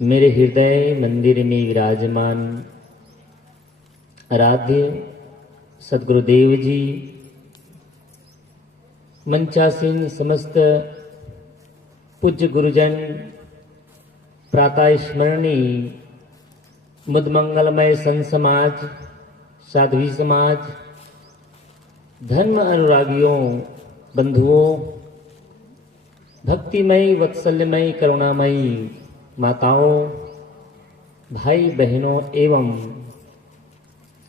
मेरे हृदय मंदिर में विराजमान आराध्य सद्गुरुदेव जी, मंचासीन समस्त पूज्य गुरुजन, प्रातः स्मरणीय मुदमंगलमय संत समाज, साध्वी समाज, धर्म अनुरागियों, बंधुओं, भक्तिमयी वत्सल्यमयी करुणामयी माताओं, भाई बहनों एवं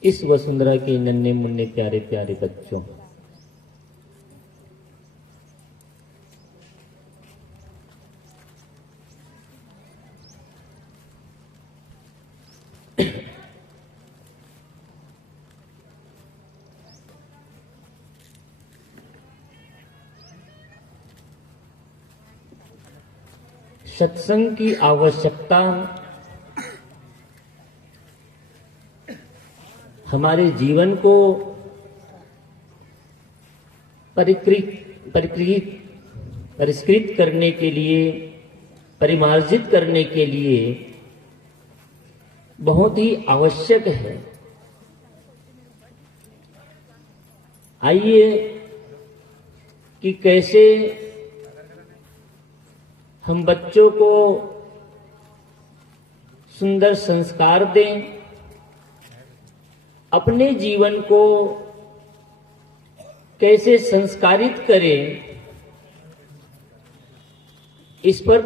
इस वसुंधरा के नन्हे मुन्ने प्यारे प्यारे बच्चों, सत्संग की आवश्यकता हमारे जीवन को परिष्कृत करने के लिए, परिमार्जित करने के लिए बहुत ही आवश्यक है। आइए कि कैसे हम बच्चों को सुंदर संस्कार दें, अपने जीवन को कैसे संस्कारित करें, इस पर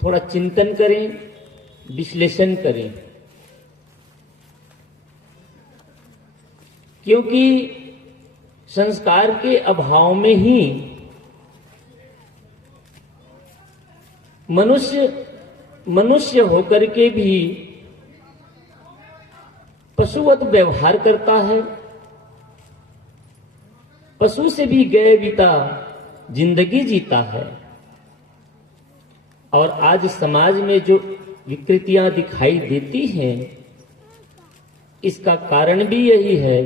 थोड़ा चिंतन करें, विश्लेषण करें। क्योंकि संस्कार के अभाव में ही मनुष्य होकर के भी पशुवत व्यवहार करता है, पशु से भी गए बीता जिंदगी जीता है। और आज समाज में जो विकृतियां दिखाई देती हैं, इसका कारण भी यही है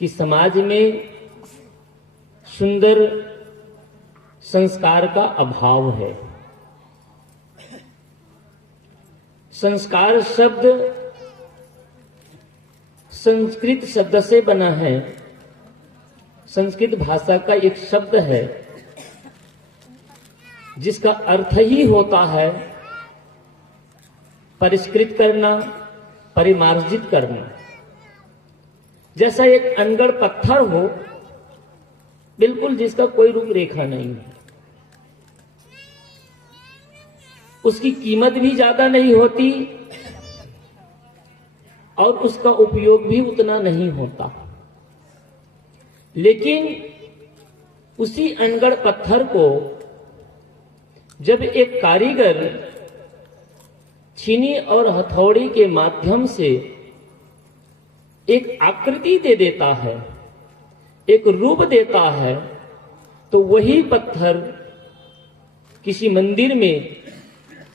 कि समाज में सुंदर संस्कार का अभाव है। संस्कार शब्द संस्कृत शब्द से बना है, संस्कृत भाषा का एक शब्द है जिसका अर्थ ही होता है परिष्कृत करना, परिमार्जित करना। जैसा एक अनगढ़ पत्थर हो, बिल्कुल जिसका कोई रूपरेखा नहीं है, उसकी कीमत भी ज्यादा नहीं होती और उसका उपयोग भी उतना नहीं होता। लेकिन उसी अनगढ़ पत्थर को जब एक कारीगर छीनी और हथौड़ी के माध्यम से एक आकृति दे देता है, एक रूप देता है, तो वही पत्थर किसी मंदिर में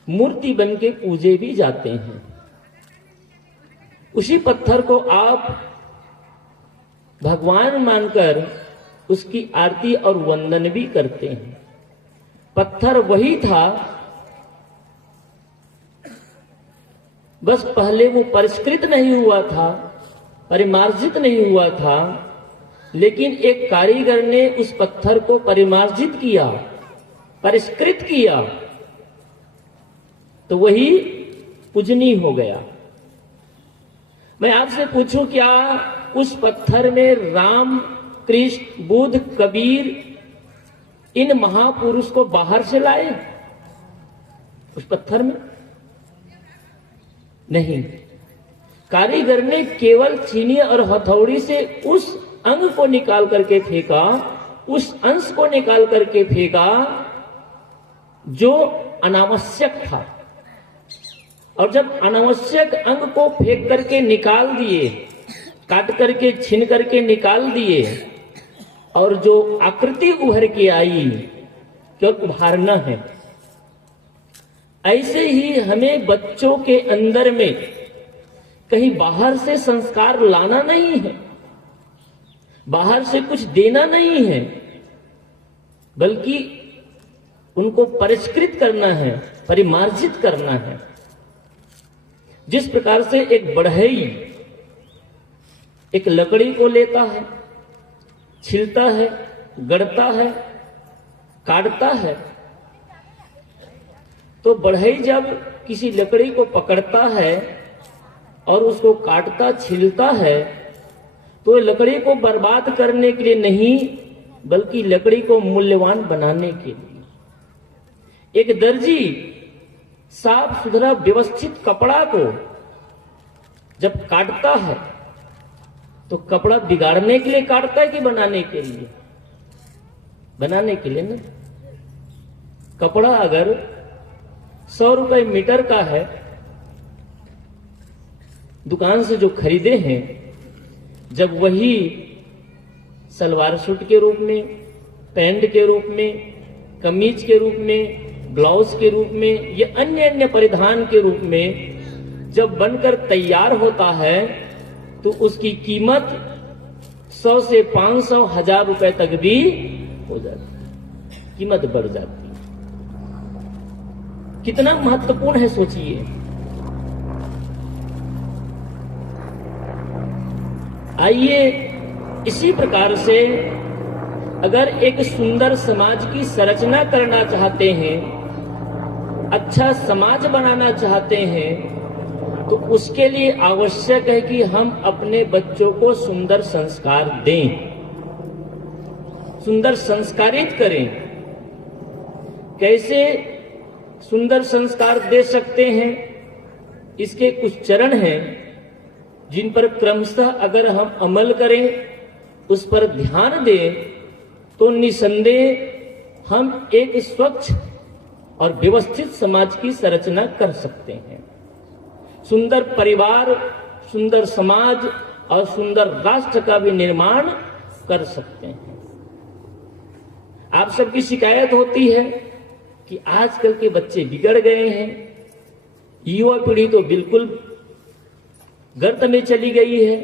मूर्ति बन के पूजे भी जाते हैं। उसी पत्थर को आप भगवान मानकर उसकी आरती और वंदन भी करते हैं। पत्थर वही था, बस पहले वो परिष्कृत नहीं हुआ था, परिमार्जित नहीं हुआ था, लेकिन एक कारीगर ने उस पत्थर को परिमार्जित किया, परिष्कृत किया, तो वही पूजनीय हो गया। मैं आपसे पूछूं, क्या उस पत्थर में राम, कृष्ण, बुद्ध, कबीर, इन महापुरुष को बाहर से लाए उस पत्थर में? नहीं, कारीगर ने केवल छीनी और हथौड़ी से उस अंग को निकाल करके फेंका, उस अंश को निकाल करके फेंका जो अनावश्यक था। और जब अनावश्यक अंग को फेंक करके निकाल दिए, काट करके छीन करके निकाल दिए, और जो आकृति उभर के आई, जो उभारना है, ऐसे ही हमें बच्चों के अंदर में कहीं बाहर से संस्कार लाना नहीं है, बाहर से कुछ देना नहीं है, बल्कि उनको परिष्कृत करना है, परिमार्जित करना है। जिस प्रकार से एक बढ़ई एक लकड़ी को लेता है, छिलता है, गढ़ता है, काटता है, तो बढ़ई जब किसी लकड़ी को पकड़ता है और उसको काटता छिलता है, तो लकड़ी को बर्बाद करने के लिए नहीं, बल्कि लकड़ी को मूल्यवान बनाने के लिए। एक दर्जी साफ सुथरा व्यवस्थित कपड़ा को जब काटता है तो कपड़ा बिगाड़ने के लिए काटता है कि बनाने के लिए? बनाने के लिए ना। कपड़ा अगर 100 रुपए मीटर का है, दुकान से जो खरीदे हैं, जब वही सलवार सूट के रूप में, पैंट के रूप में, कमीज के रूप में, ब्लाउज के रूप में, ये अन्य अन्य परिधान के रूप में जब बनकर तैयार होता है, तो उसकी कीमत 100 से 500 1000 रुपए तक भी हो जाती है, कीमत बढ़ जाती है। कितना महत्वपूर्ण है सोचिए। आइए इसी प्रकार से अगर एक सुंदर समाज की संरचना करना चाहते हैं, अच्छा समाज बनाना चाहते हैं, तो उसके लिए आवश्यक है कि हम अपने बच्चों को सुंदर संस्कार दें, सुंदर संस्कारित करें। कैसे सुंदर संस्कार दे सकते हैं? इसके कुछ चरण हैं जिन पर क्रमशः अगर हम अमल करें, उस पर ध्यान दें, तो निसंदेह हम एक स्वच्छ और व्यवस्थित समाज की संरचना कर सकते हैं। सुंदर परिवार, सुंदर समाज और सुंदर राष्ट्र का भी निर्माण कर सकते हैं। आप सबकी शिकायत होती है कि आजकल के बच्चे बिगड़ गए हैं, युवा पीढ़ी तो बिल्कुल गर्त में चली गई है।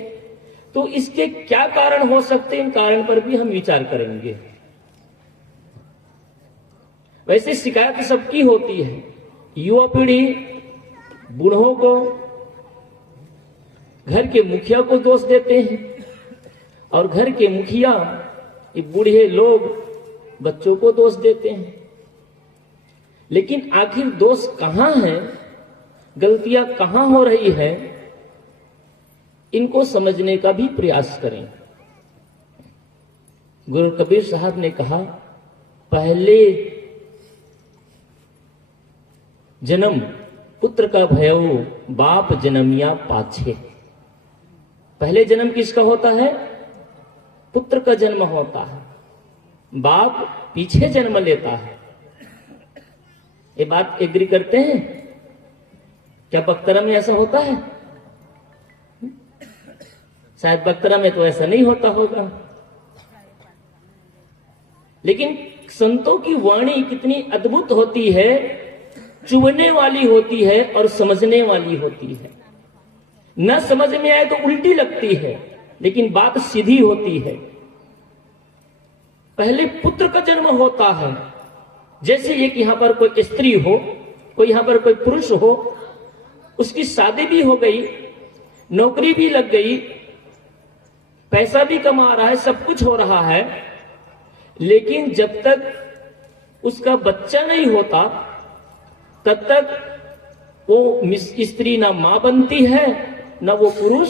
तो इसके क्या कारण हो सकते हैं? इन कारण पर भी हम विचार करेंगे। वैसे शिकायत सबकी होती है। युवा पीढ़ी बूढ़ों को, घर के मुखिया को दोष देते हैं, और घर के मुखिया ये बूढ़े लोग बच्चों को दोष देते हैं। लेकिन आखिर दोष कहां है, गलतियां कहां हो रही है, इनको समझने का भी प्रयास करें। गुरु कबीर साहब ने कहा, पहले जन्म पुत्र का भयउ, बाप जन्मिया पाछे। पहले जन्म किसका होता है? पुत्र का जन्म होता है, बाप पीछे जन्म लेता है। ये बात एग्री करते हैं? क्या बख्तरा में ऐसा होता है? शायद बख्तरा में तो ऐसा नहीं होता होगा, लेकिन संतों की वाणी कितनी अद्भुत होती है, चुभने वाली होती है और समझने वाली होती है। न समझ में आए तो उल्टी लगती है, लेकिन बात सीधी होती है। पहले पुत्र का जन्म होता है। जैसे ये कि यहां पर कोई स्त्री हो, कोई यहां पर कोई पुरुष हो, उसकी शादी भी हो गई, नौकरी भी लग गई, पैसा भी कमा रहा है, सब कुछ हो रहा है, लेकिन जब तक उसका बच्चा नहीं होता, तब तक वो स्त्री ना मां बनती है, ना वो पुरुष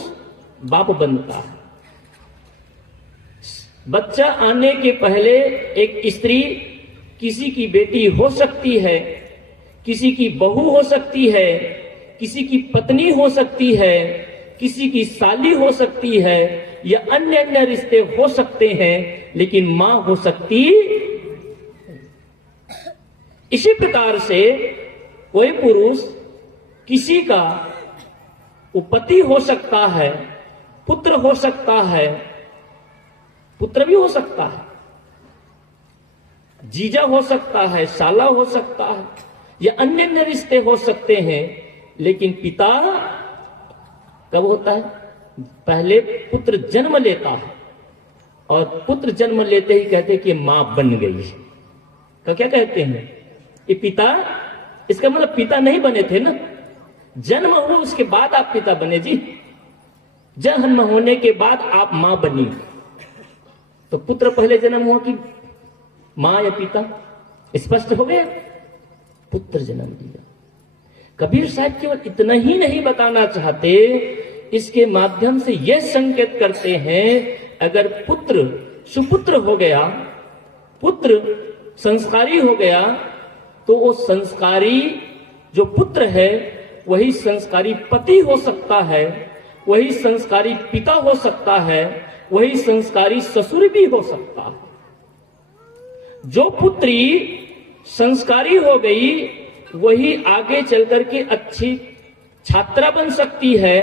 बाप बनता है। बच्चा आने के पहले एक स्त्री किसी की बेटी हो सकती है, किसी की बहू हो सकती है, किसी की पत्नी हो सकती है, किसी की साली हो सकती है, या अन्य अन्य रिश्ते हो सकते हैं, लेकिन मां हो सकती। इसी प्रकार से कोई पुरुष किसी का पति हो सकता है, पुत्र हो सकता है, पुत्र भी हो सकता है, जीजा हो सकता है, साला हो सकता है, या अन्य अन्य रिश्ते हो सकते हैं, लेकिन पिता कब होता है? पहले पुत्र जन्म लेता है, और पुत्र जन्म लेते ही कहते कि मां बन गई। तो क्या कहते हैं? ये पिता, इसका मतलब पिता नहीं बने थे ना, जन्म हुआ उसके बाद आप पिता बने जी। जन्म होने के बाद आप मां बनी। तो पुत्र पहले जन्म हुआ कि मां या पिता? स्पष्ट हो गया, पुत्र जन्म लिया। कबीर साहब केवल इतना ही नहीं बताना चाहते, इसके माध्यम से यह संकेत करते हैं, अगर पुत्र सुपुत्र हो गया, पुत्र संस्कारी हो गया, तो वो संस्कारी जो पुत्र है वही संस्कारी पति हो सकता है, वही संस्कारी पिता हो सकता है, वही संस्कारी ससुर भी हो सकता है। जो पुत्री संस्कारी हो गई वही आगे चलकर के अच्छी छात्रा बन सकती है,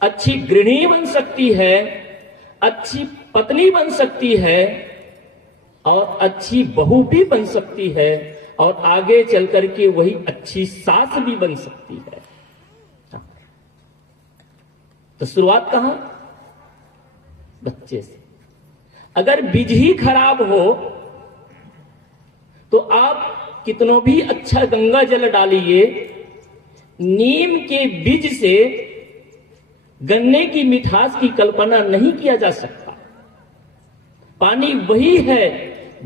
अच्छी गृहिणी बन सकती है, अच्छी पत्नी बन सकती है और अच्छी बहू भी बन सकती है, और आगे चलकर के वही अच्छी सास भी बन सकती है। तो शुरुआत कहां? बच्चे से। अगर बीज ही खराब हो तो आप कितनों भी अच्छा गंगा जल डालिए, नीम के बीज से गन्ने की मिठास की कल्पना नहीं किया जा सकता। पानी वही है,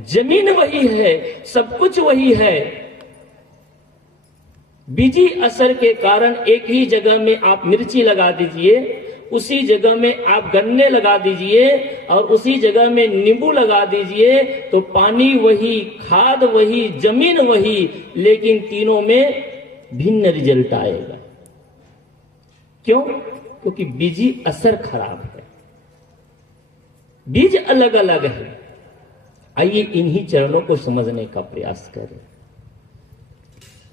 जमीन वही है, सब कुछ वही है। बीजी असर के कारण एक ही जगह में आप मिर्ची लगा दीजिए, उसी जगह में आप गन्ने लगा दीजिए और उसी जगह में नींबू लगा दीजिए, तो पानी वही, खाद वही, जमीन वही, लेकिन तीनों में भिन्न रिजल्ट आएगा। क्यों? क्योंकि बीजी असर खराब है, बीज अलग अलग है। आइए इन्हीं चरणों को समझने का प्रयास करें।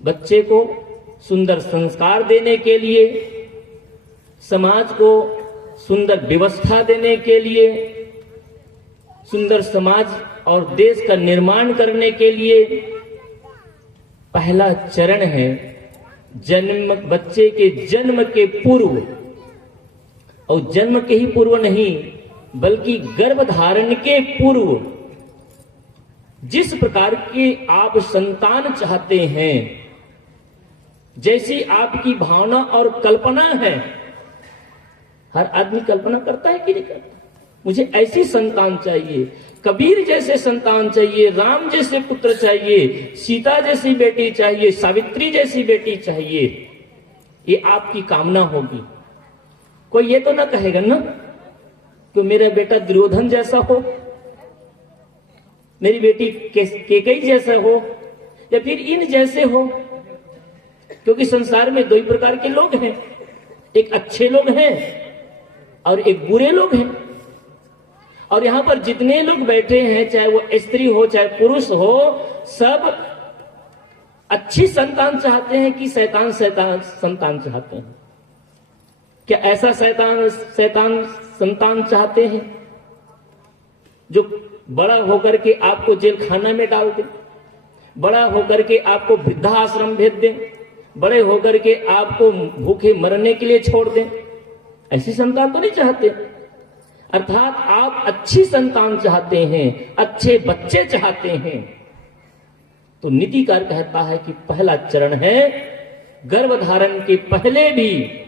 बच्चे को सुंदर संस्कार देने के लिए, समाज को सुंदर व्यवस्था देने के लिए, सुंदर समाज और देश का निर्माण करने के लिए पहला चरण है जन्म, बच्चे के जन्म के पूर्व, और जन्म के ही पूर्व नहीं बल्कि गर्भधारण के पूर्व जिस प्रकार के आप संतान चाहते हैं, जैसी आपकी भावना और कल्पना है, हर आदमी कल्पना करता है कि नहीं करता? मुझे ऐसी संतान चाहिए, कबीर जैसे संतान चाहिए, राम जैसे पुत्र चाहिए, सीता जैसी बेटी चाहिए, सावित्री जैसी बेटी चाहिए। ये आपकी कामना होगी। कोई ये तो ना कहेगा ना कि मेरा बेटा दुर्योधन जैसा हो, मेरी बेटी केकई जैसा हो, या फिर इन जैसे हो। क्योंकि संसार में दो ही प्रकार के लोग हैं, एक अच्छे लोग हैं और एक बुरे लोग हैं। और यहां पर जितने लोग बैठे हैं, चाहे वो स्त्री हो चाहे पुरुष हो, सब अच्छी संतान चाहते हैं कि शैतान संतान चाहते हैं? क्या ऐसा शैतान संतान चाहते हैं जो बड़ा होकर के आपको जेल खाना में डाल दे, बड़ा होकर के आपको वृद्धाश्रम भेज दे, बड़े होकर के आपको भूखे मरने के लिए छोड़ दें? ऐसी संतान तो नहीं चाहते। अर्थात आप अच्छी संतान चाहते हैं, अच्छे बच्चे चाहते हैं। तो नीतिकार कहता है कि पहला चरण है गर्भधारण के पहले भी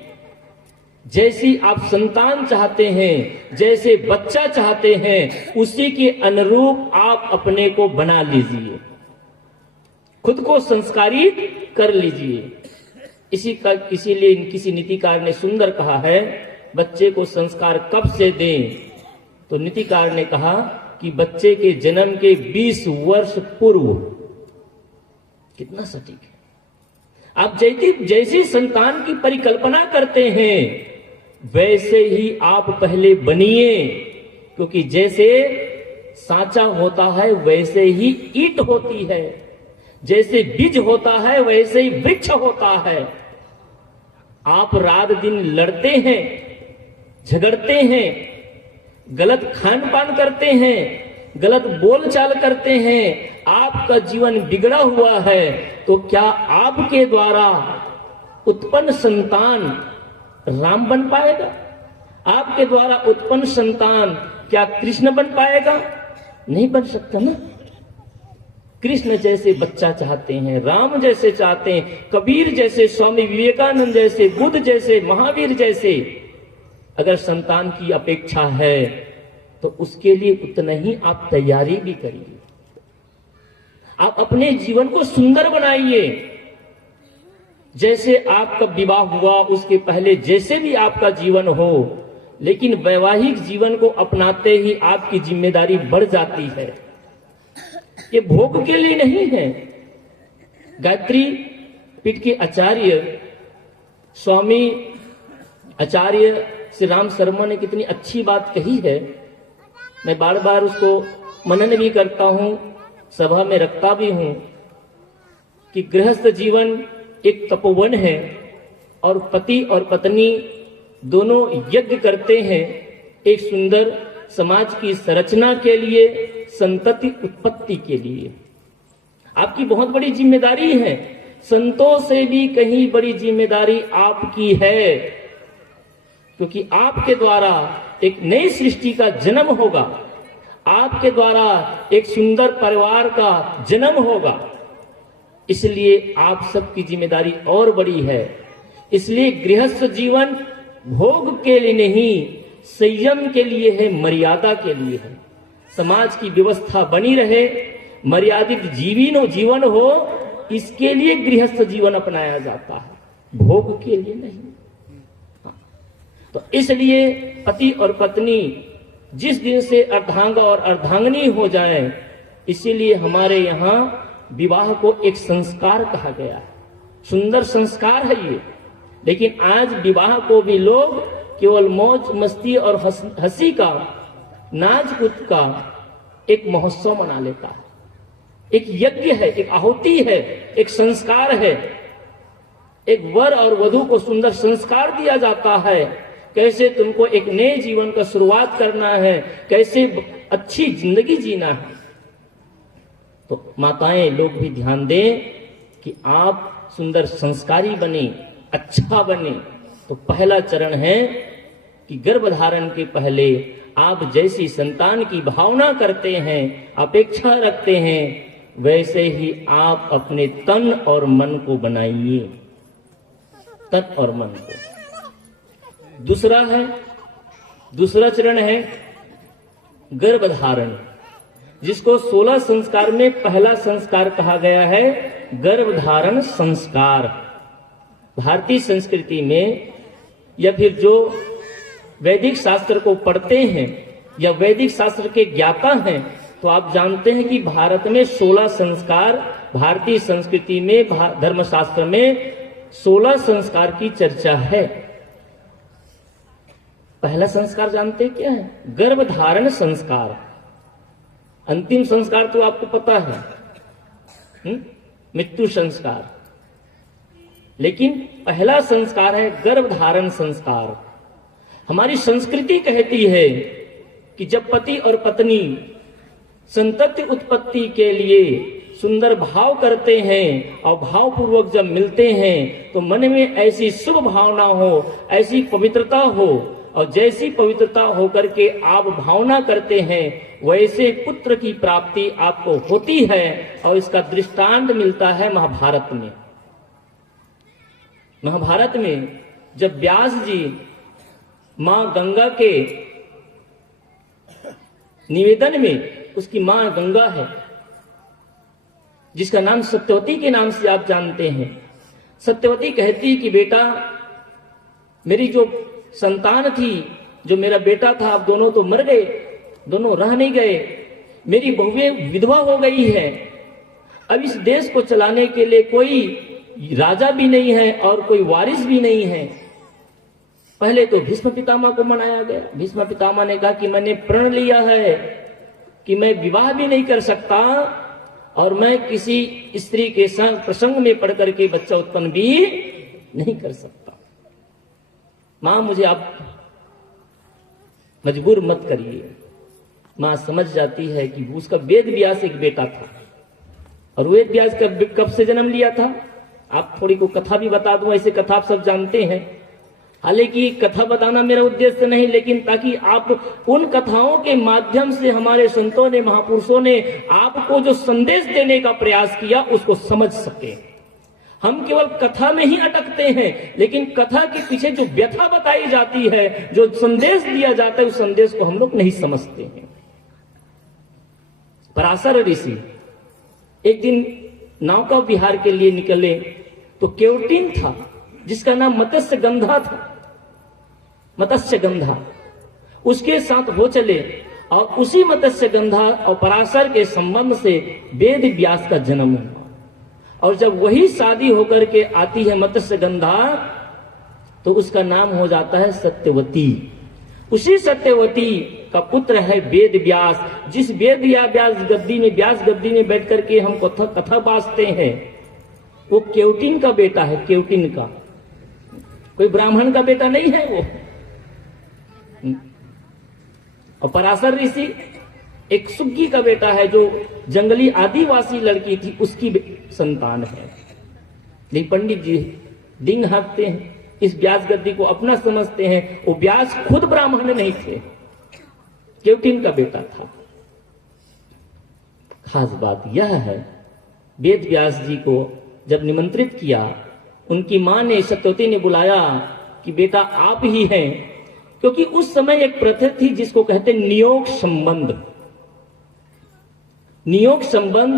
जैसी आप संतान चाहते हैं, जैसे बच्चा चाहते हैं, उसी के अनुरूप आप अपने को बना लीजिए, खुद को संस्कारित कर लीजिए। इसीलिए किसी नीतिकार ने सुंदर कहा है, बच्चे को संस्कार कब से दें? तो नीतिकार ने कहा कि बच्चे के जन्म के 20 वर्ष पूर्व। कितना सटीक है। आप जैसी संतान की परिकल्पना करते हैं वैसे ही आप पहले बनिए, क्योंकि जैसे सांचा होता है वैसे ही ईंट होती है, जैसे बीज होता है वैसे ही वृक्ष होता है। आप रात दिन लड़ते हैं, झगड़ते हैं, गलत खान पान करते हैं, गलत बोलचाल करते हैं, आपका जीवन बिगड़ा हुआ है, तो क्या आपके द्वारा उत्पन्न संतान राम बन पाएगा? आपके द्वारा उत्पन्न संतान क्या कृष्ण बन पाएगा? नहीं बन सकता ना। कृष्ण जैसे बच्चा चाहते हैं, राम जैसे चाहते हैं, कबीर जैसे, स्वामी विवेकानंद जैसे, बुद्ध जैसे, महावीर जैसे अगर संतान की अपेक्षा है तो उसके लिए उतना ही आप तैयारी भी करिए। आप अपने जीवन को सुंदर बनाइए। जैसे आपका विवाह हुआ उसके पहले जैसे भी आपका जीवन हो, लेकिन वैवाहिक जीवन को अपनाते ही आपकी जिम्मेदारी बढ़ जाती है। ये भोग के लिए नहीं है। गायत्री पीठ के आचार्य स्वामी आचार्य श्री राम शर्मा ने कितनी अच्छी बात कही है। मैं बार बार उसको मनन भी करता हूं, सभा में रखता भी हूं कि गृहस्थ जीवन एक तपोवन है और पति और पत्नी दोनों यज्ञ करते हैं एक सुंदर समाज की संरचना के लिए, संतति उत्पत्ति के लिए। आपकी बहुत बड़ी जिम्मेदारी है। संतों से भी कहीं बड़ी जिम्मेदारी आपकी है, क्योंकि आपके द्वारा एक नई सृष्टि का जन्म होगा, आपके द्वारा एक सुंदर परिवार का जन्म होगा। इसलिए आप सबकी जिम्मेदारी और बड़ी है। इसलिए गृहस्थ जीवन भोग के लिए नहीं, संयम के लिए है, मर्यादा के लिए है। समाज की व्यवस्था बनी रहे, मर्यादित जीवन हो, इसके लिए गृहस्थ जीवन अपनाया जाता है, भोग के लिए नहीं। तो इसलिए पति और पत्नी जिस दिन से अर्धांगा और अर्धांगिनी हो जाएं, इसीलिए हमारे यहाँ विवाह को एक संस्कार कहा गया है। सुंदर संस्कार है ये। लेकिन आज विवाह को भी लोग केवल मौज मस्ती और हंसी का, नाच कूद का एक महोत्सव मना लेता है। एक यज्ञ है, एक आहुति है, एक संस्कार है। एक वर और वधू को सुंदर संस्कार दिया जाता है, कैसे तुमको एक नए जीवन का शुरुआत करना है, कैसे अच्छी जिंदगी जीना है। तो माताएं लोग भी ध्यान दें कि आप सुंदर संस्कारी बने, अच्छा बने। तो पहला चरण है कि गर्भधारण के पहले आप जैसी संतान की भावना करते हैं, अपेक्षा रखते हैं, वैसे ही आप अपने तन और मन को बनाइए, तन और मन को। दूसरा चरण है गर्भधारण, जिसको 16 संस्कार में पहला संस्कार कहा गया है, गर्भधारण संस्कार। भारतीय संस्कृति में या फिर जो वैदिक शास्त्र को पढ़ते हैं या वैदिक शास्त्र के ज्ञाता हैं, तो आप जानते हैं कि भारत में 16 संस्कार, भारतीय संस्कृति में, धर्मशास्त्र में 16 संस्कार की चर्चा है। पहला संस्कार जानते क्या है? गर्भधारण संस्कार। अंतिम संस्कार तो आपको पता है, मृत्यु संस्कार। लेकिन पहला संस्कार है गर्भधारण संस्कार। हमारी संस्कृति कहती है कि जब पति और पत्नी संतति उत्पत्ति के लिए सुंदर भाव करते हैं और भावपूर्वक जब मिलते हैं तो मन में ऐसी शुभ भावना हो, ऐसी पवित्रता हो, और जैसी पवित्रता होकर के आप भावना करते हैं वैसे पुत्र की प्राप्ति आपको होती है। और इसका दृष्टांत मिलता है महाभारत में। महाभारत में जब व्यास जी मां गंगा के निवेदन में, उसकी मां गंगा है जिसका नाम सत्यवती के नाम से आप जानते हैं। सत्यवती कहती कि बेटा, मेरी जो संतान थी, जो मेरा बेटा था, अब दोनों तो मर गए, दोनों रह नहीं गए। मेरी बहुएं विधवा हो गई है। अब इस देश को चलाने के लिए कोई राजा भी नहीं है और कोई वारिस भी नहीं है। पहले तो भीष्म पितामह को मनाया गया। भीष्म पितामह ने कहा कि मैंने प्रण लिया है कि मैं विवाह भी नहीं कर सकता और मैं किसी स्त्री के संग प्रसंग में पढ़ करके बच्चा उत्पन्न भी नहीं कर सकता। मां, मुझे आप मजबूर मत करिए। मां समझ जाती है कि उसका वेद व्यास एक बेटा था, और वेद व्यास कब से जन्म लिया था, आप थोड़ी को कथा भी बता दूं, ऐसे कथा आप सब जानते हैं। हालांकि कथा बताना मेरा उद्देश्य नहीं, लेकिन ताकि आप उन कथाओं के माध्यम से हमारे संतों ने, महापुरुषों ने आपको जो संदेश देने का प्रयास किया उसको समझ सके। हम केवल कथा में ही अटकते हैं, लेकिन कथा के पीछे जो व्यथा बताई जाती है, जो संदेश दिया जाता है, उस संदेश को हम लोग नहीं समझते हैं। पराशर ऋषि एक दिन नौका विहार के लिए निकले तो केवटिन था जिसका नाम मत्स्य गंधा था, मत्स्य गंधा उसके साथ हो चले और उसी मत्स्य गंधा और पराशर के संबंध से वेद व्यास का जन्म हुआ। और जब वही शादी होकर के आती है मत्स्य गंधा, तो उसका नाम हो जाता है सत्यवती। उसी सत्यवती का पुत्र है वेद व्यास। जिस वेद या व्यास गद्दी में बैठ करके हम कथा बाजते हैं, वो केवटिन का बेटा है, केवटिन का, कोई ब्राह्मण का बेटा नहीं है वो। और पराशर ऋषि एक सुग्गी का बेटा है, जो जंगली आदिवासी लड़की थी उसकी संतान है। लेकिन पंडित जी डिंग हाँकते हैं, इस व्यास गद्दी को अपना समझते हैं। वो व्यास खुद ब्राह्मण नहीं थे, केवटिन का बेटा था। खास बात यह है, वेद व्यास जी को जब निमंत्रित किया, उनकी मां ने, सत्यवती ने बुलाया कि बेटा आप ही हैं, क्योंकि उस समय एक प्रथा थी जिसको कहते नियोग संबंध। नियोग संबंध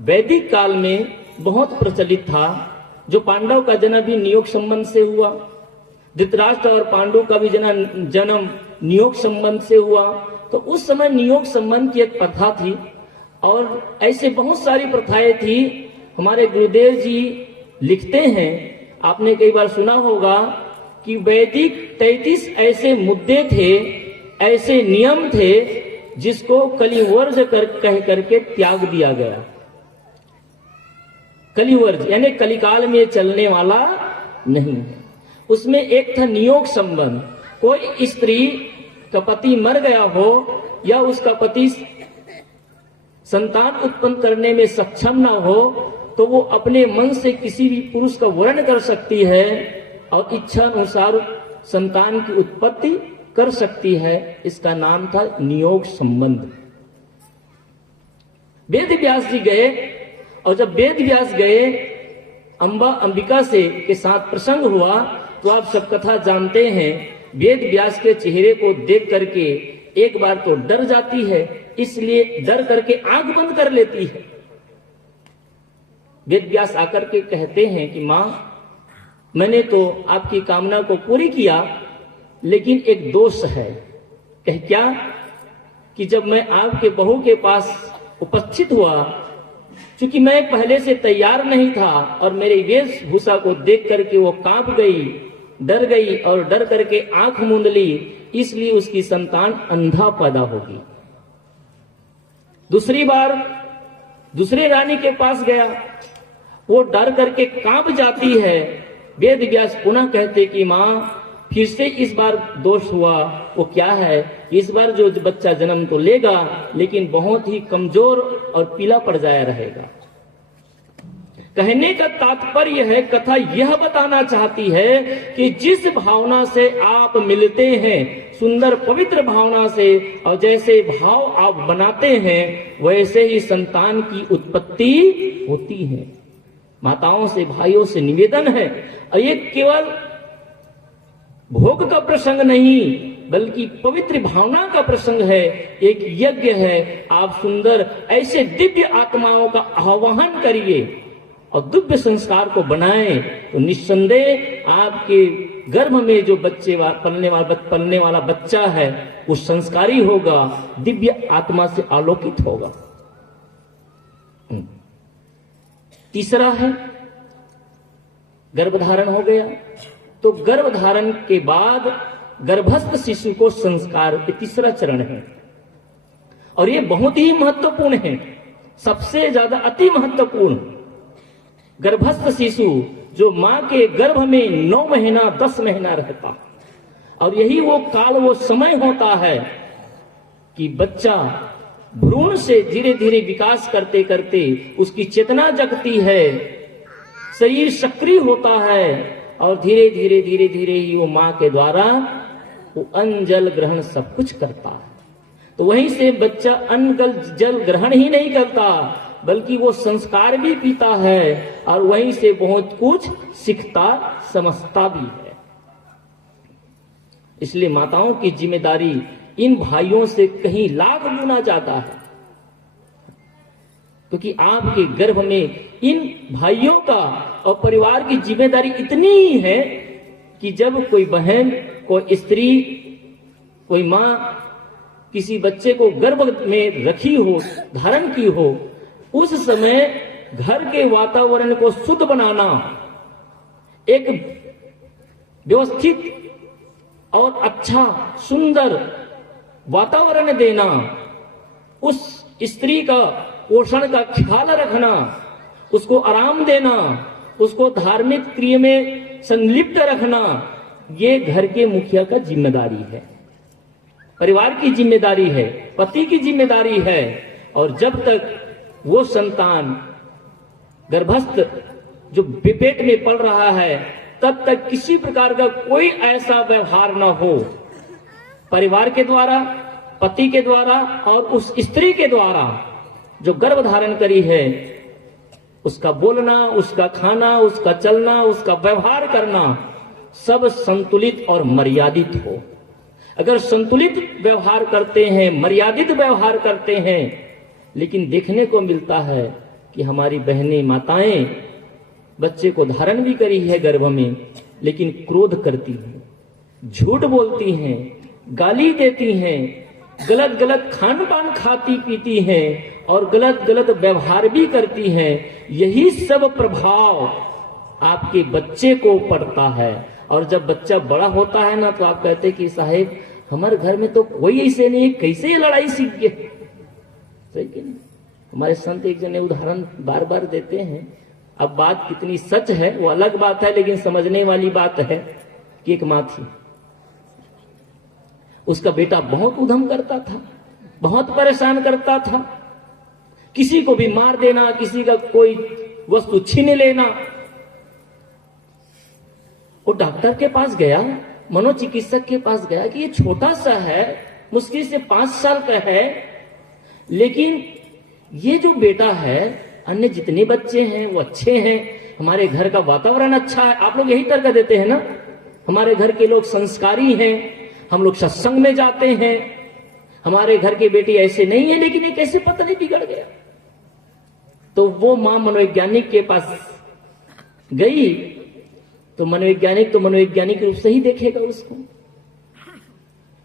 वैदिक काल में बहुत प्रचलित था। जो पांडव का जन्म भी नियोग संबंध से हुआ, धृतराष्ट्र और पांडु का भी जन्म नियोग संबंध से हुआ। तो उस समय नियोग संबंध की एक प्रथा थी, और ऐसे बहुत सारी प्रथाएं थी। हमारे गुरुदेव जी लिखते हैं, आपने कई बार सुना होगा कि वैदिक 33 ऐसे मुद्दे थे, ऐसे नियम थे, जिसको कलिवर्ज कह करके त्याग दिया गया। कलिवर्ज यानी कलिकाल में चलने वाला नहीं है। उसमें एक था नियोग संबंध। कोई स्त्री का पति मर गया हो या उसका पति संतान उत्पन्न करने में सक्षम ना हो, तो वो अपने मन से किसी भी पुरुष का वर्ण कर सकती है और इच्छा अनुसार संतान की उत्पत्ति कर सकती है। इसका नाम था नियोग संबंध। वेद व्यास जी गए, और जब वेद व्यास गए, अंबिका से के साथ प्रसंग हुआ। तो आप सब कथा जानते हैं, वेद व्यास के चेहरे को देख करके एक बार तो डर जाती है, इसलिए डर करके आंख बंद कर लेती है। वेद व्यास आकर के कहते हैं कि मां, मैंने तो आपकी कामना को पूरी किया, लेकिन एक दोष है। कह क्या? कि जब मैं आपके बहू के पास उपस्थित हुआ, क्योंकि मैं पहले से तैयार नहीं था और मेरे वेशभूषा को देख करके वो कांप गई, डर गई और डर करके आंख मूंद ली, इसलिए उसकी संतान अंधा पैदा होगी। दूसरी बार दूसरे रानी के पास गया, वो डर करके कांप जाती है। वेद व्यास पुनः कहते कि मां, फिर से इस बार दोष हुआ। वो क्या है? इस बार जो बच्चा जन्म तो लेगा, लेकिन बहुत ही कमजोर और पीला पड़ जाया रहेगा। कहने का तात्पर्य है, कथा यह बताना चाहती है कि जिस भावना से आप मिलते हैं, सुंदर पवित्र भावना से, और जैसे भाव आप बनाते हैं, वैसे ही संतान की उत्पत्ति होती है। माताओं से, भाइयों से निवेदन है, और ये केवल भोग का प्रसंग नहीं, बल्कि पवित्र भावना का प्रसंग है, एक यज्ञ है। आप सुंदर ऐसे दिव्य आत्माओं का आह्वान करिए और दिव्य संस्कार को बनाएं, तो निस्संदेह आपके गर्भ में जो बच्चे पलने वाला बच्चा है, वो संस्कारी होगा, दिव्य आत्मा से आलोकित होगा। तीसरा है, गर्भधारण हो गया, तो गर्भधारण के बाद गर्भस्थ शिशु को संस्कार, ये तीसरा चरण है, और ये बहुत ही महत्वपूर्ण है, सबसे ज्यादा अति महत्वपूर्ण। गर्भस्थ शिशु जो मां के गर्भ में 9 महीना 10 महीना रहता, और यही वो काल, वो समय होता है कि बच्चा भ्रूण से धीरे धीरे विकास करते करते उसकी चेतना जगती है, शरीर सक्रिय होता है, और धीरे धीरे धीरे धीरे ही वो माँ के द्वारा वो अन्न जल ग्रहण सब कुछ करता है। तो वहीं से बच्चा अन्न जल ग्रहण ही नहीं करता बल्कि वो संस्कार भी पीता है और वहीं से बहुत कुछ सीखता समझता भी है। इसलिए माताओं की जिम्मेदारी इन भाइयों से कहीं लाख गुना ज्यादा है, क्योंकि आपके गर्भ में इन भाइयों का और परिवार की जिम्मेदारी इतनी है कि जब कोई बहन, कोई स्त्री, कोई माँ किसी बच्चे को गर्भ में रखी हो, धारण की हो, उस समय घर के वातावरण को शुद्ध बनाना, एक व्यवस्थित और अच्छा सुंदर वातावरण देना, उस स्त्री का पोषण का ख्याल रखना, उसको आराम देना, उसको धार्मिक क्रिया में संलिप्त रखना, ये घर के मुखिया का जिम्मेदारी है, परिवार की जिम्मेदारी है, पति की जिम्मेदारी है। और जब तक वो संतान गर्भस्थ जो पेट में पल रहा है तब तक किसी प्रकार का कोई ऐसा व्यवहार न हो परिवार के द्वारा, पति के द्वारा और उस स्त्री के द्वारा जो गर्भ धारण करी है, उसका बोलना, उसका खाना, उसका चलना, उसका व्यवहार करना सब संतुलित और मर्यादित हो। अगर संतुलित व्यवहार करते हैं, मर्यादित व्यवहार करते हैं, लेकिन देखने को मिलता है कि हमारी बहनें, माताएं बच्चे को धारण भी करी है गर्भ में, लेकिन क्रोध करती हैं, झूठ बोलती हैं, गाली देती हैं, गलत गलत खान पान खाती पीती हैं और गलत गलत व्यवहार भी करती हैं। यही सब प्रभाव आपके बच्चे को पड़ता है। और जब बच्चा बड़ा होता है ना, तो आप कहते कि साहेब हमारे घर में तो कोई ऐसे नहीं, कैसे ये लड़ाई सीख गए। सही कि नहीं? हमारे संत एक जने उदाहरण बार बार देते हैं। अब बात कितनी सच है वो अलग बात है, लेकिन समझने वाली बात है कि एक माँ थी, उसका बेटा बहुत उधम करता था, बहुत परेशान करता था, किसी को भी मार देना, किसी का कोई वस्तु छीन लेना। वो डॉक्टर के पास गया, मनोचिकित्सक के पास गया कि ये छोटा सा है, मुश्किल से 5 साल का है, लेकिन ये जो बेटा है, अन्य जितने बच्चे हैं वो अच्छे हैं, हमारे घर का वातावरण अच्छा है। आप लोग यही तर्क देते हैं ना, हमारे घर के लोग संस्कारी हैं, हम लोग सत्संग में जाते हैं, हमारे घर के बेटी ऐसे नहीं है, लेकिन ये कैसे पता नहीं बिगड़ गया। तो वो मां मनोवैज्ञानिक के पास गई, तो मनोवैज्ञानिक रूप से ही देखेगा उसको।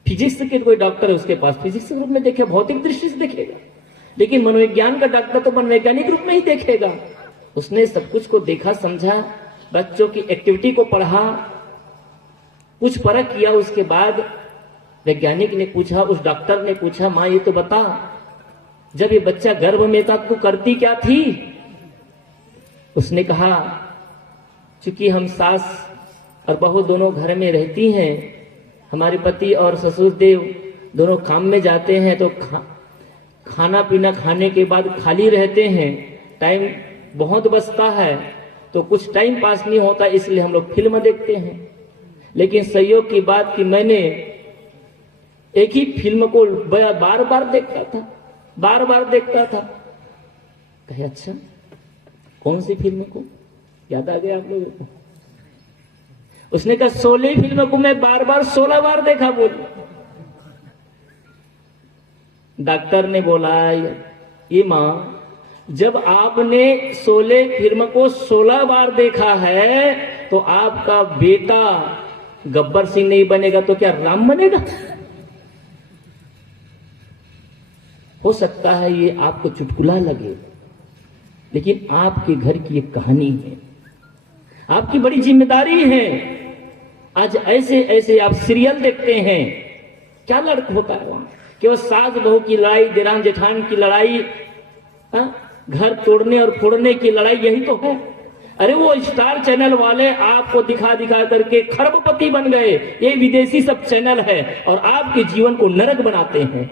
फिजिक्स के कोई डॉक्टर है उसके पास, फिजिक्स के रूप में देखे, भौतिक दृष्टि से देखेगा, लेकिन मनोविज्ञान का डॉक्टर तो मनोवैज्ञानिक रूप में ही देखेगा। उसने सब कुछ को देखा, समझा, बच्चों की एक्टिविटी को पढ़ा, कुछ परख किया। उसके बाद वैज्ञानिक ने पूछा, उस डॉक्टर ने पूछा, माँ ये तो बता, जब ये बच्चा गर्भ में था तू करती क्या थी? उसने कहा, चूंकि हम सास और बहू दोनों घर में रहती हैं, हमारे पति और ससुर देव दोनों काम में जाते हैं, तो खाना पीना खाने के बाद खाली रहते हैं, टाइम बहुत बचता है, तो कुछ टाइम पास नहीं होता, इसलिए हम लोग फिल्म देखते हैं। लेकिन संयोग की बात कि मैंने एक ही फिल्म को बार बार देखता था। कहे अच्छा, कौन सी फिल्म को? याद आ गया आप लोगों को? उसने कहा 16 फिल्म को मैं बार बार 16 बार देखा। बोली, डॉक्टर ने बोला, ये माँ, जब आपने 16 फिल्म को 16 बार देखा है, तो आपका बेटा गब्बर सिंह नहीं बनेगा तो क्या राम बनेगा? हो सकता है ये आपको चुटकुला लगे, लेकिन आपके घर की एक कहानी है, आपकी बड़ी जिम्मेदारी है। आज ऐसे ऐसे आप सीरियल देखते हैं, क्या लड़क होता है वहां? केवल सास बहू की लड़ाई, देरान जेठान की लड़ाई, घर तोड़ने और फोड़ने की लड़ाई, यही तो है। अरे वो स्टार चैनल वाले आपको दिखा दिखा करके खरबपति बन गए। ये विदेशी सब चैनल है और आपके जीवन को नरक बनाते हैं।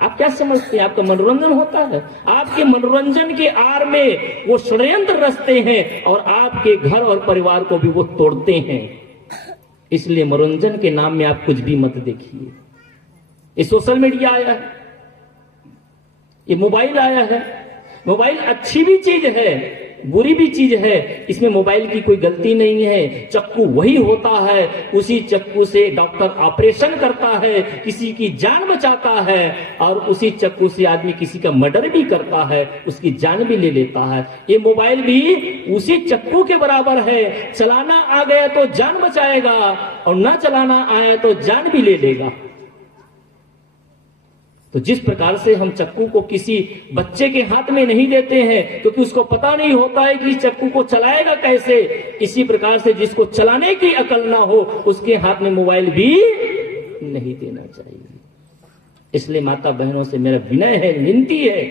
आप क्या समझते हैं आपका मनोरंजन होता है? आपके मनोरंजन के आड़ में वो षड्यंत्र रचते हैं और आपके घर और परिवार को भी वो तोड़ते हैं। इसलिए मनोरंजन के नाम में आप कुछ भी मत देखिए। ये सोशल मीडिया आया है, ये मोबाइल आया है। मोबाइल अच्छी भी चीज है, बुरी भी चीज है, इसमें मोबाइल की कोई गलती नहीं है। चक्कू वही होता है, उसी चक्कू से डॉक्टर ऑपरेशन करता है, किसी की जान बचाता है, और उसी चक्कू से आदमी किसी का मर्डर भी करता है, उसकी जान भी ले लेता है। ये मोबाइल भी उसी चक्कू के बराबर है, चलाना आ गया तो जान बचाएगा और ना चलाना आया तो जान भी ले लेगा। तो जिस प्रकार से हम चक्कू को किसी बच्चे के हाथ में नहीं देते हैं क्योंकि उसको पता नहीं होता है कि चक्कू को चलाएगा कैसे, इसी प्रकार से जिसको चलाने की अकल ना हो उसके हाथ में मोबाइल भी नहीं देना चाहिए। इसलिए माता बहनों से मेरा विनय है, विनती है,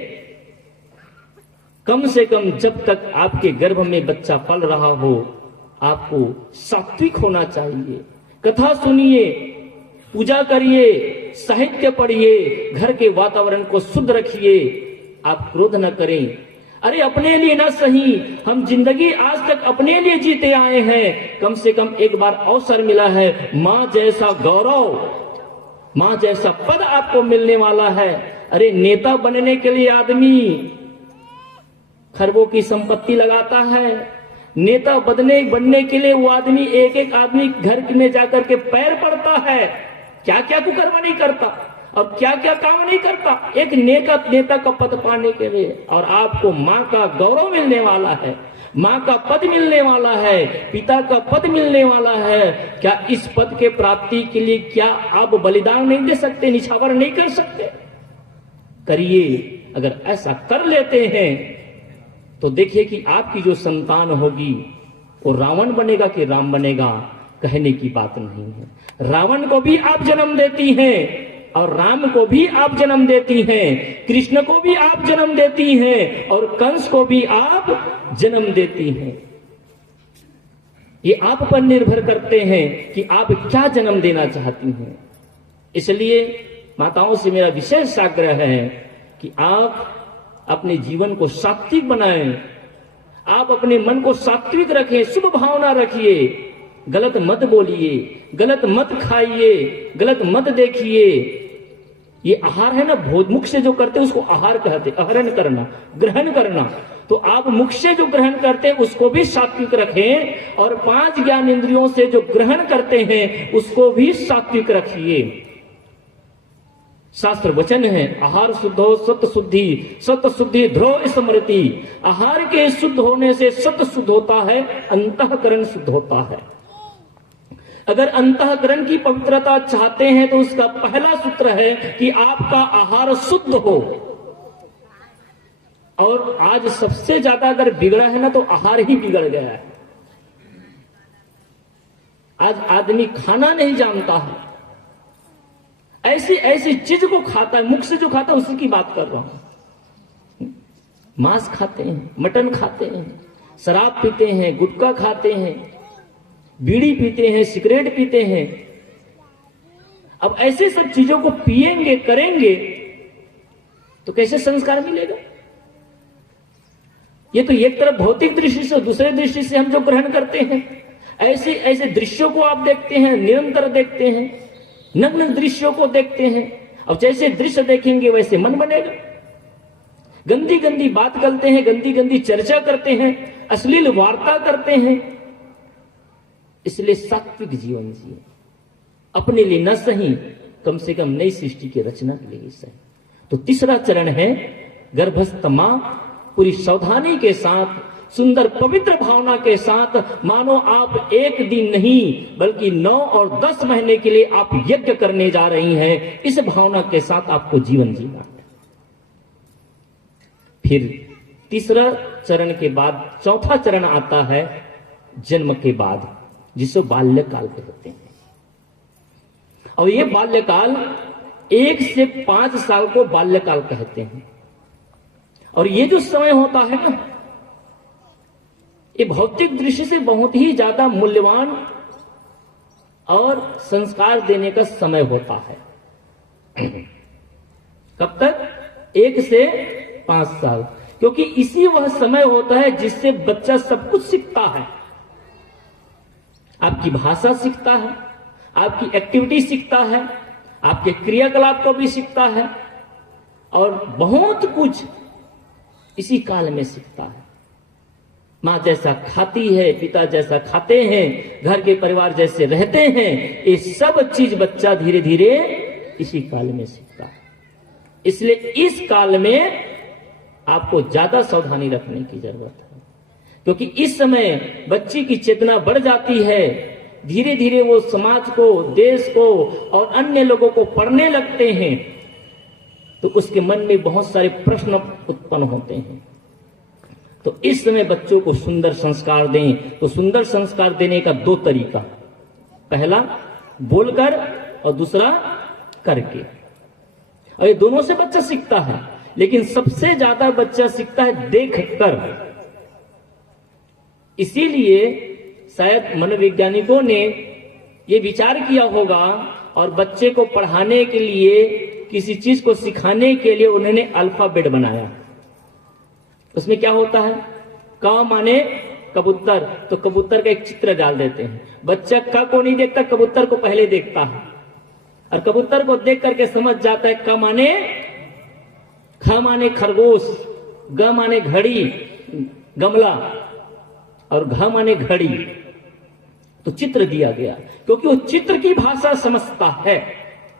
कम से कम जब तक आपके गर्भ में बच्चा पल रहा हो आपको सात्विक होना चाहिए। कथा सुनिए, पूजा करिए, साहित्य पढ़िए, घर के वातावरण को शुद्ध रखिए। आप क्रोध न करें। अरे अपने लिए ना सही, हम जिंदगी आज तक अपने लिए जीते आए हैं। कम से कम एक बार अवसर मिला है, मां जैसा गौरव, मां जैसा पद आपको मिलने वाला है। अरे नेता बनने के लिए आदमी खरबों की संपत्ति लगाता है, नेता बनने के लिए वो आदमी एक एक आदमी घर में जाकर के पैर पड़ता है, क्या क्या कुकर्म नहीं करता और क्या क्या काम नहीं करता एक नेता का पद पाने के लिए। और आपको मां का गौरव मिलने वाला है, मां का पद मिलने वाला है, पिता का पद मिलने वाला है। क्या इस पद के प्राप्ति के लिए क्या आप बलिदान नहीं दे सकते, निछावर नहीं कर सकते? करिए। अगर ऐसा कर लेते हैं तो देखिए कि आपकी जो संतान होगी वो रावण बनेगा कि राम बनेगा, कहने की बात नहीं है। रावण को भी आप जन्म देती हैं और राम को भी आप जन्म देती हैं, कृष्ण को भी आप जन्म देती हैं और कंस को भी आप जन्म देती हैं। ये आप पर निर्भर करते हैं कि आप क्या जन्म देना चाहती हैं। इसलिए माताओं से मेरा विशेष आग्रह है कि आप अपने जीवन को सात्विक बनाएं, आप अपने मन को सात्विक रखें, शुभ भावना रखिए, गलत मत बोलिए, गलत मत खाइए, गलत मत देखिए। ये आहार है ना, भोज मुख से जो करते उसको आहार कहते, आहरण करना, ग्रहण करना। तो आप मुख से जो ग्रहण करते हैं उसको भी सात्विक रखें और 5 ज्ञान इंद्रियों से जो ग्रहण करते हैं उसको भी सात्विक रखिए। शास्त्र वचन है, आहार शुद्ध हो सत्य शुद्धि, सत्य शुद्धि ध्रुव स्मृति। आहार के शुद्ध होने से सत्य शुद्ध होता है, अंतःकरण शुद्ध होता है। अगर अंतःकरण की पवित्रता चाहते हैं तो उसका पहला सूत्र है कि आपका आहार शुद्ध हो। और आज सबसे ज्यादा अगर बिगड़ा है ना तो आहार ही बिगड़ गया है। आज आदमी खाना नहीं जानता है, ऐसी ऐसी चीज को खाता है, मुख से जो खाता है उसी की बात कर रहा हूं। मांस खाते हैं, मटन खाते हैं, शराब पीते हैं, गुटखा खाते हैं, बीड़ी पीते हैं, सिगरेट पीते हैं। अब ऐसे सब चीजों को पिएंगे, करेंगे तो कैसे संस्कार मिलेगा? ये तो एक तरफ भौतिक दृष्टि से, दूसरे दृष्टि से हम जो ग्रहण करते हैं, ऐसे ऐसे दृश्यों को आप देखते हैं, निरंतर देखते हैं, नग्न दृश्यों को देखते हैं। अब जैसे दृश्य देखेंगे वैसे मन बनेगा। गंदी गंदी बात करते हैं, गंदी गंदी चर्चा करते हैं, अश्लील वार्ता करते हैं। इसलिए सात्विक जीवन जिए, अपने लिए न सही, कम से कम नई सृष्टि की रचना के लिए सही। तो तीसरा चरण है गर्भस्थ मां पूरी सावधानी के साथ, सुंदर पवित्र भावना के साथ, मानो आप एक दिन नहीं बल्कि 9 और 10 महीने के लिए आप यज्ञ करने जा रही हैं। इस भावना के साथ आपको जीवन जीना है। फिर तीसरा चरण के बाद चौथा चरण आता है जन्म के बाद, जिसको बाल्यकाल कहते हैं। और ये बाल्यकाल 1 से 5 साल को बाल्यकाल कहते हैं। और ये जो समय होता है ना, ये भौतिक दृष्टि से बहुत ही ज्यादा मूल्यवान और संस्कार देने का समय होता है। कब तक? 1 से 5 साल, क्योंकि इसी वह समय होता है जिससे बच्चा सब कुछ सीखता है। आपकी भाषा सीखता है, आपकी एक्टिविटी सीखता है, आपके क्रियाकलाप को भी सीखता है, और बहुत कुछ इसी काल में सीखता है। माँ जैसा खाती है, पिता जैसा खाते हैं, घर के परिवार जैसे रहते हैं, ये सब चीज बच्चा धीरे धीरे इसी काल में सीखता है। इसलिए इस काल में आपको ज्यादा सावधानी रखने की जरूरत है, क्योंकि इस समय बच्ची की चेतना बढ़ जाती है। धीरे धीरे वो समाज को, देश को और अन्य लोगों को पढ़ने लगते हैं, तो उसके मन में बहुत सारे प्रश्न उत्पन्न होते हैं। तो इस समय बच्चों को सुंदर संस्कार दें, तो सुंदर संस्कार देने का 2 तरीका, पहला बोलकर और दूसरा करके। और ये दोनों से बच्चा सीखता है, लेकिन सबसे ज्यादा बच्चा सीखता है देखकर। इसीलिए शायद मनोवैज्ञानिकों ने ये विचार किया होगा और बच्चे को पढ़ाने के लिए, किसी चीज को सिखाने के लिए उन्होंने अल्फाबेट बनाया। उसमें क्या होता है? क माने कबूतर, तो कबूतर का एक चित्र डाल देते हैं। बच्चा क को नहीं देखता, कबूतर को पहले देखता है, और कबूतर को देख करके समझ जाता है क माने, ख माने खरगोश, ग माने घड़ी, गमला, और घ माने घड़ी। तो चित्र दिया गया, क्योंकि वो चित्र की भाषा समझता है।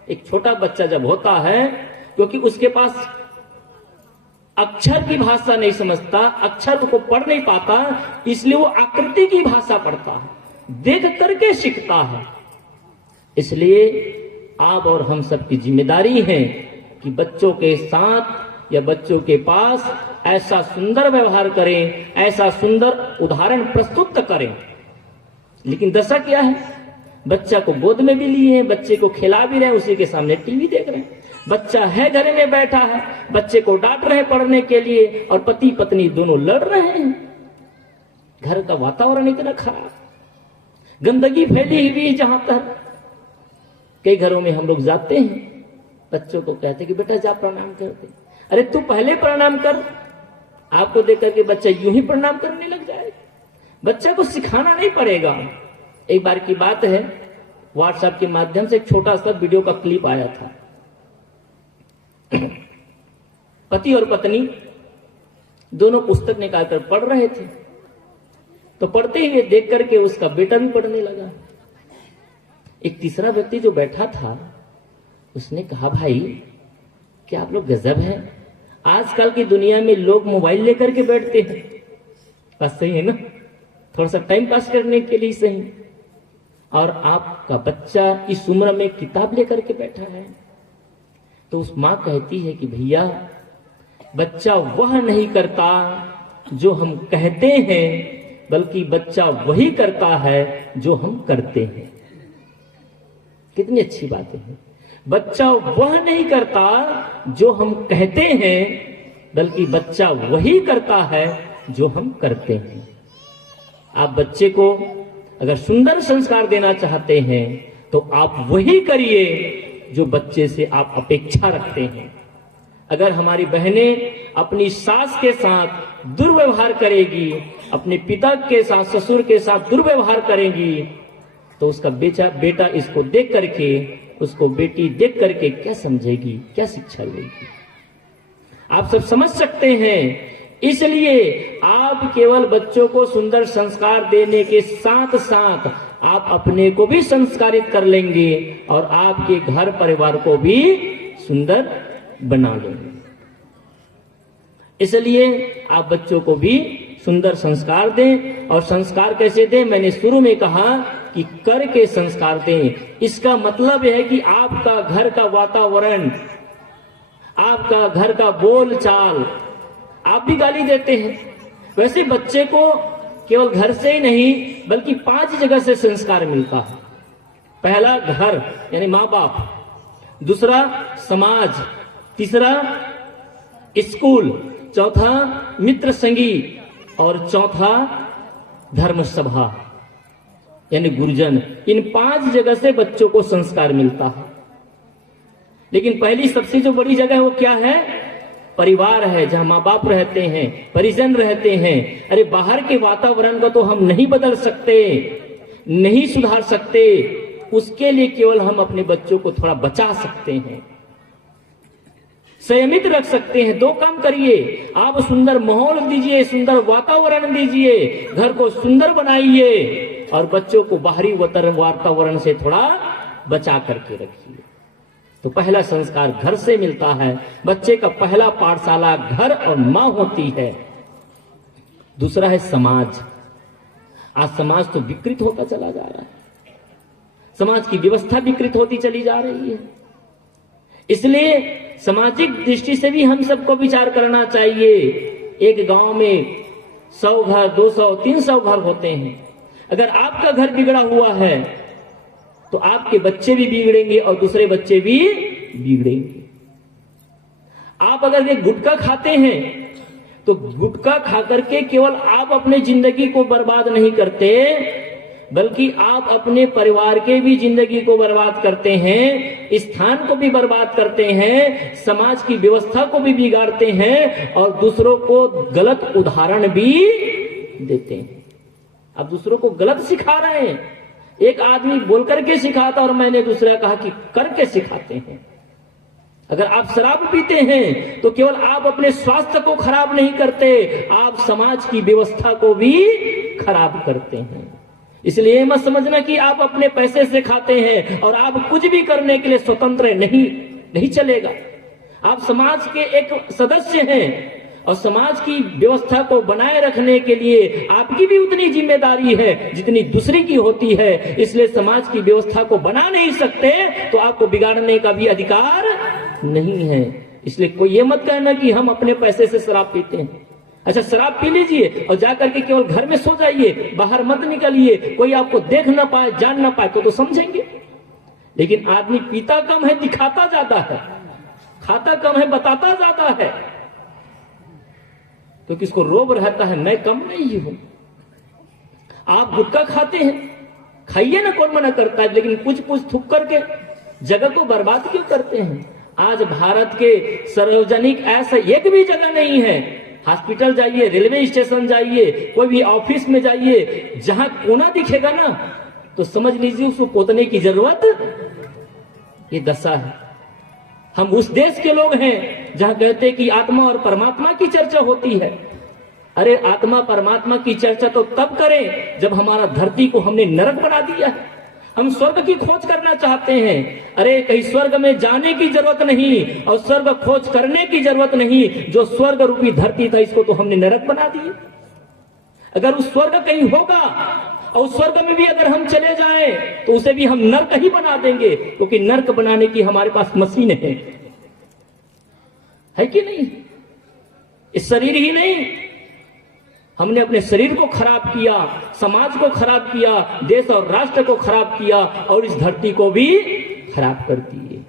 एक छोटा बच्चा जब होता है, क्योंकि उसके पास अक्षर की भाषा नहीं समझता, अक्षर को पढ़ नहीं पाता, इसलिए वो आकृति की भाषा पढ़ता है, देख करके सीखता है। इसलिए आप और हम सबकी जिम्मेदारी है कि बच्चों के साथ या बच्चों के पास ऐसा सुंदर व्यवहार करें, ऐसा सुंदर उदाहरण प्रस्तुत करें। लेकिन दशा क्या है? बच्चा को गोद में भी लिए हैं, बच्चे को खिला भी रहे हैं, उसी के सामने टीवी देख रहे हैं। बच्चा है घर में बैठा है, बच्चे को डांट रहे हैं पढ़ने के लिए, और पति पत्नी दोनों लड़ रहे हैं। घर का वातावरण इतना खराब, गंदगी फैली हुई। जहां तक कई घरों में हम लोग जाते हैं, बच्चों को कहते कि बेटा जा प्रणाम करते। अरे तू पहले प्रणाम कर, आपको देख करके बच्चा यूं ही प्रणाम करने लग जाए। बच्चा को सिखाना नहीं पड़ेगा। एक बार की बात है, व्हाट्सएप के माध्यम से एक छोटा सा वीडियो का क्लिप आया था। पति और पत्नी दोनों पुस्तक निकालकर पढ़ रहे थे, तो पढ़ते हुए देख करके उसका बेटा भी पढ़ने लगा। एक तीसरा व्यक्ति जो बैठा था, उसने कहा भाई क्या आप लोग गजब हैं, आजकल की दुनिया में लोग मोबाइल लेकर के बैठते हैं। बस सही है ना, थोड़ा सा टाइम पास करने के लिए सही, और आपका बच्चा इस उम्र में किताब लेकर के बैठा है। तो उस माँ कहती है कि भैया बच्चा वह नहीं करता जो हम कहते हैं, बल्कि बच्चा वही करता है जो हम करते हैं। कितनी अच्छी बात है। बच्चा वह नहीं करता जो हम कहते हैं, बल्कि बच्चा वही करता है जो हम करते हैं। आप बच्चे को अगर सुंदर संस्कार देना चाहते हैं, तो आप वही करिए जो बच्चे से आप अपेक्षा रखते हैं। अगर हमारी बहनें अपनी सास के साथ दुर्व्यवहार करेगी, अपने पिता के साथ, ससुर के साथ दुर्व्यवहार करेंगी, तो उसका बेटा इसको देख करके, उसको बेटी देख करके क्या समझेगी, क्या शिक्षा लेगी? आप सब समझ सकते हैं। इसलिए आप केवल बच्चों को सुंदर संस्कार देने के साथ साथ आप अपने को भी संस्कारित कर लेंगे और आपके घर परिवार को भी सुंदर बना लेंगे। इसलिए आप बच्चों को भी सुंदर संस्कार दें। और संस्कार कैसे दें? मैंने शुरू में कहा कि करके संस्कार दें। इसका मतलब यह है कि आपका घर का वातावरण, आपका घर का बोल चाल, आप भी गाली देते हैं, वैसे बच्चे को केवल घर से ही नहीं बल्कि 5 जगह से संस्कार मिलता है। पहला घर यानी माँ बाप, दूसरा समाज, तीसरा स्कूल, चौथा मित्र संगी, और चौथा धर्म सभा यानी गुरुजन। इन 5 जगह से बच्चों को संस्कार मिलता है। लेकिन पहली सबसे जो बड़ी जगह है वो क्या है? परिवार है, जहां माँ बाप रहते हैं, परिजन रहते हैं। अरे बाहर के वातावरण को तो हम नहीं बदल सकते, नहीं सुधार सकते, उसके लिए केवल हम अपने बच्चों को थोड़ा बचा सकते हैं, संयमित रख सकते हैं। दो काम करिए, आप सुंदर माहौल दीजिए, सुंदर वातावरण दीजिए, घर को सुंदर बनाइए और बच्चों को बाहरी वातावरण से थोड़ा बचा करके रखिए। तो पहला संस्कार घर से मिलता है। बच्चे का पहला पाठशाला घर और मां होती है। दूसरा है समाज। आज समाज तो विकृत होता चला जा रहा है, समाज की व्यवस्था विकृत होती चली जा रही है। इसलिए सामाजिक दृष्टि से भी हम सबको विचार करना चाहिए। एक गांव में 100 घर, 200, 300 घर होते हैं। अगर आपका घर बिगड़ा हुआ है तो आपके बच्चे भी बिगड़ेंगे और दूसरे बच्चे भी बिगड़ेंगे। आप अगर एक गुटखा खाते हैं तो गुटखा खा करके केवल आप अपने जिंदगी को बर्बाद नहीं करते, बल्कि आप अपने परिवार के भी जिंदगी को बर्बाद करते हैं, स्थान को भी बर्बाद करते हैं, समाज की व्यवस्था को भी बिगाड़ते हैं और दूसरों को गलत उदाहरण भी देते हैं। आप दूसरों को गलत सिखा रहे हैं। एक आदमी बोल करके सिखाता और मैंने दूसरा कहा कि करके सिखाते हैं। अगर आप शराब पीते हैं तो केवल आप अपने स्वास्थ्य को खराब नहीं करते, आप समाज की व्यवस्था को भी खराब करते हैं। इसलिए मत समझना कि आप अपने पैसे से खाते हैं और आप कुछ भी करने के लिए स्वतंत्र नहीं चलेगा। आप समाज के एक सदस्य हैं और समाज की व्यवस्था को बनाए रखने के लिए आपकी भी उतनी जिम्मेदारी है जितनी दूसरी की होती है। इसलिए समाज की व्यवस्था को बना नहीं सकते तो आपको बिगाड़ने का भी अधिकार नहीं है। इसलिए कोई ये मत कहना कि हम अपने पैसे से शराब पीते हैं। अच्छा, शराब पी लीजिए और जाकर के केवल घर में सो जाइए, बाहर मत निकलिए, कोई आपको देख ना पाए, जान ना पाए तो समझेंगे। लेकिन आदमी पीता कम है, दिखाता ज्यादा है, खाता कम है, बताता ज्यादा है, तो किसको रोब रहता है मैं कम नहीं हूं। आप गुटखा खाते हैं, खाइए ना, कौन मना करता है, लेकिन कुछ थूक करके जगह को बर्बाद क्यों करते हैं? आज भारत के सार्वजनिक ऐसा एक भी जगह नहीं है, हॉस्पिटल जाइए, रेलवे स्टेशन जाइए, कोई भी ऑफिस में जाइए, जहां कोना दिखेगा ना तो समझ लीजिए उसको पोतने की जरूरत, ये दशा है। हम उस देश के लोग हैं जहां कहते हैं कि आत्मा और परमात्मा की चर्चा होती है। अरे आत्मा परमात्मा की चर्चा तो तब करें जब हमारा धरती को हमने नरक बना दिया है। हम स्वर्ग की खोज करना चाहते हैं। अरे कहीं स्वर्ग में जाने की जरूरत नहीं और स्वर्ग खोज करने की जरूरत नहीं, जो स्वर्ग रूपी धरती था इसको तो हमने नरक बना दिया। अगर उस स्वर्ग कहीं होगा और उस स्वर्ग में भी अगर हम चले जाएं तो उसे भी हम नर्क ही बना देंगे, क्योंकि नर्क बनाने की हमारे पास मशीन है कि नहीं? इस शरीर ही नहीं, हमने अपने शरीर को खराब किया, समाज को खराब किया, देश और राष्ट्र को खराब किया और इस धरती को भी खराब कर दिए।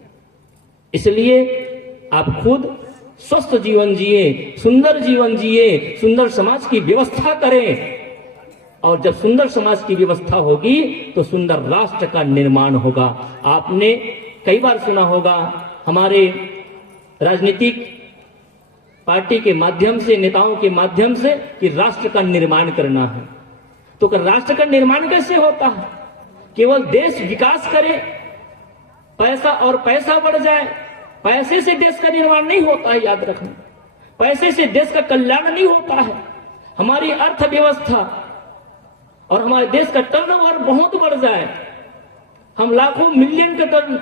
इसलिए आप खुद स्वस्थ जीवन जिए, सुंदर जीवन जिए, सुंदर समाज की व्यवस्था करें और जब सुंदर समाज की व्यवस्था होगी तो सुंदर राष्ट्र का निर्माण होगा। आपने कई बार सुना होगा हमारे राजनीतिक पार्टी के माध्यम से, नेताओं के माध्यम से कि राष्ट्र का निर्माण करना है। तो राष्ट्र का निर्माण कैसे होता है? केवल देश विकास करे, पैसा और पैसा बढ़ जाए, पैसे से देश का निर्माण नहीं होता है, याद रखना। पैसे से देश का कल्याण नहीं होता है। हमारी अर्थव्यवस्था और हमारे देश का टर्नओवर बहुत बढ़ जाए, हम लाखों मिलियन का टर्न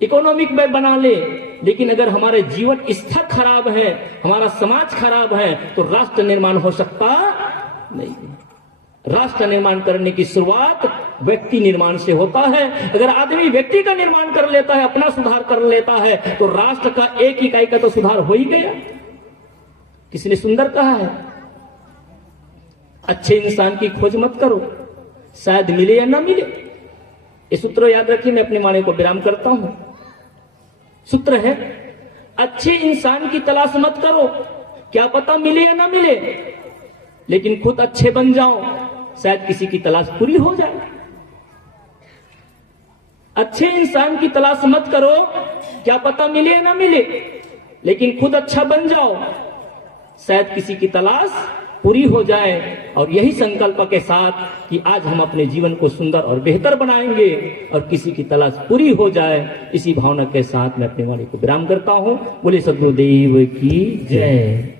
इकोनॉमिक में बना ले, लेकिन अगर हमारे जीवन स्तर खराब है, हमारा समाज खराब है तो राष्ट्र निर्माण हो सकता नहीं। राष्ट्र निर्माण करने की शुरुआत व्यक्ति निर्माण से होता है। अगर आदमी व्यक्ति का निर्माण कर लेता है, अपना सुधार कर लेता है तो राष्ट्र का एक इकाई का तो सुधार हो ही गया। किसी ने सुंदर कहा है, अच्छे इंसान की खोज मत करो, शायद मिले या ना मिले। ये सूत्र याद रखिए। मैं अपने माने को विराम करता हूं। सूत्र है, अच्छे इंसान की तलाश मत करो, क्या पता मिले या ना मिले, लेकिन खुद अच्छे बन जाओ, शायद किसी की तलाश पूरी हो जाए। अच्छे इंसान की तलाश मत करो, क्या पता मिले या ना मिले, लेकिन खुद अच्छा बन जाओ, शायद किसी की तलाश पूरी हो जाए। और यही संकल्प के साथ कि आज हम अपने जीवन को सुंदर और बेहतर बनाएंगे और किसी की तलाश पूरी हो जाए, इसी भावना के साथ मैं अपनी वाणी को विराम करता हूं। बोले सद्गुरुदेव की जय।